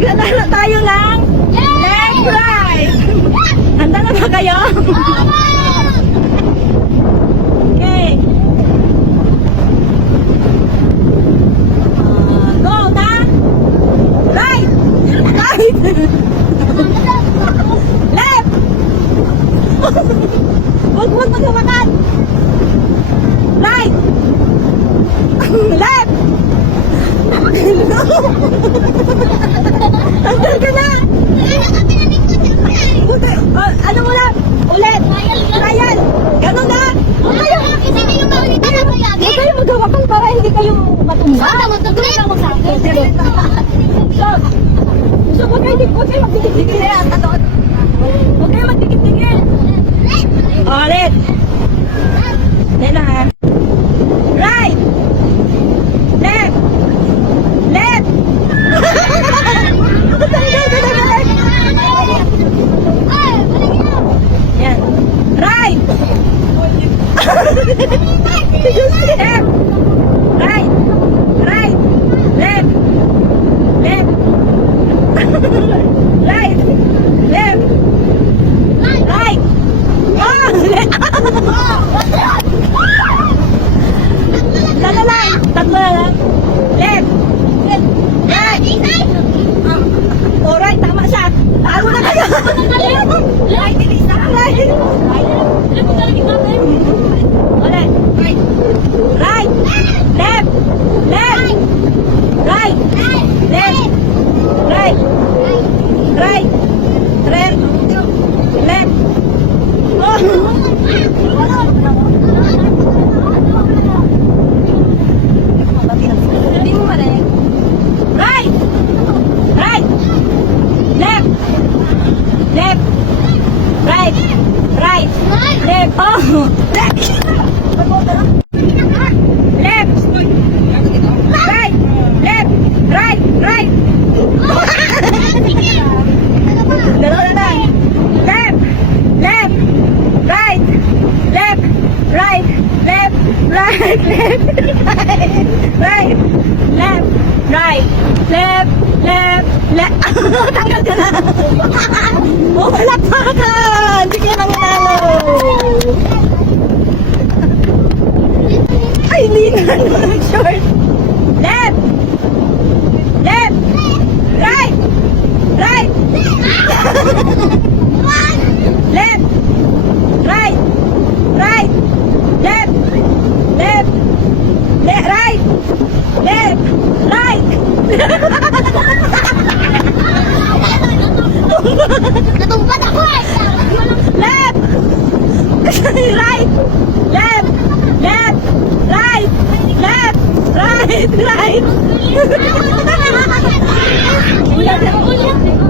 Maglalaro tayo ng leg ride. Handa na ba kayo? Okay. Go na. Right. Right. Left. Huwag maghawakan. Right. Left. Tanggal ka na. Ano mo lang? Ulit. Trial. Ganun na. Huwag kayo maghawakan para hindi kayo matumba. Sige. So, huwag kayo magdikit-dikit. Huwag kayo magdikit-dikit. Ulit. Hindi na ha. Right. Left. Left. Tanggal ka na left. Yan. Right. Left. Right. Right. Left. Left. Right. Left. Right. Tatlo lang. Tatlo lang. Left. Right. Alright, tama siya. Talo na kayo. Right. Right. Ulit. Right. Left. Left. Right. Left. Right. Right. Left. Left. Oh. Hindi mo malig. Right. Right. Left. Left. Right. Right. Left. Oh. Left. Left. Right. Left. Right. Right. Dalawa na lang. Left. Left. Right. Left. Right. Left. Right. Left. Right. Left. Right. Left. Left. Left. Tanggal ka na. Oh, wala pa ka. Hindi ka nang nanalo. Ay, hindi na. Short. Left. Left. Right. Right. Left. Right. Right. Left. Left. Left. Right. Left. Right. Natumpat ako eh! Left. Right. Left. Left. Right. Left. Right. Right. Ulit! Ulit!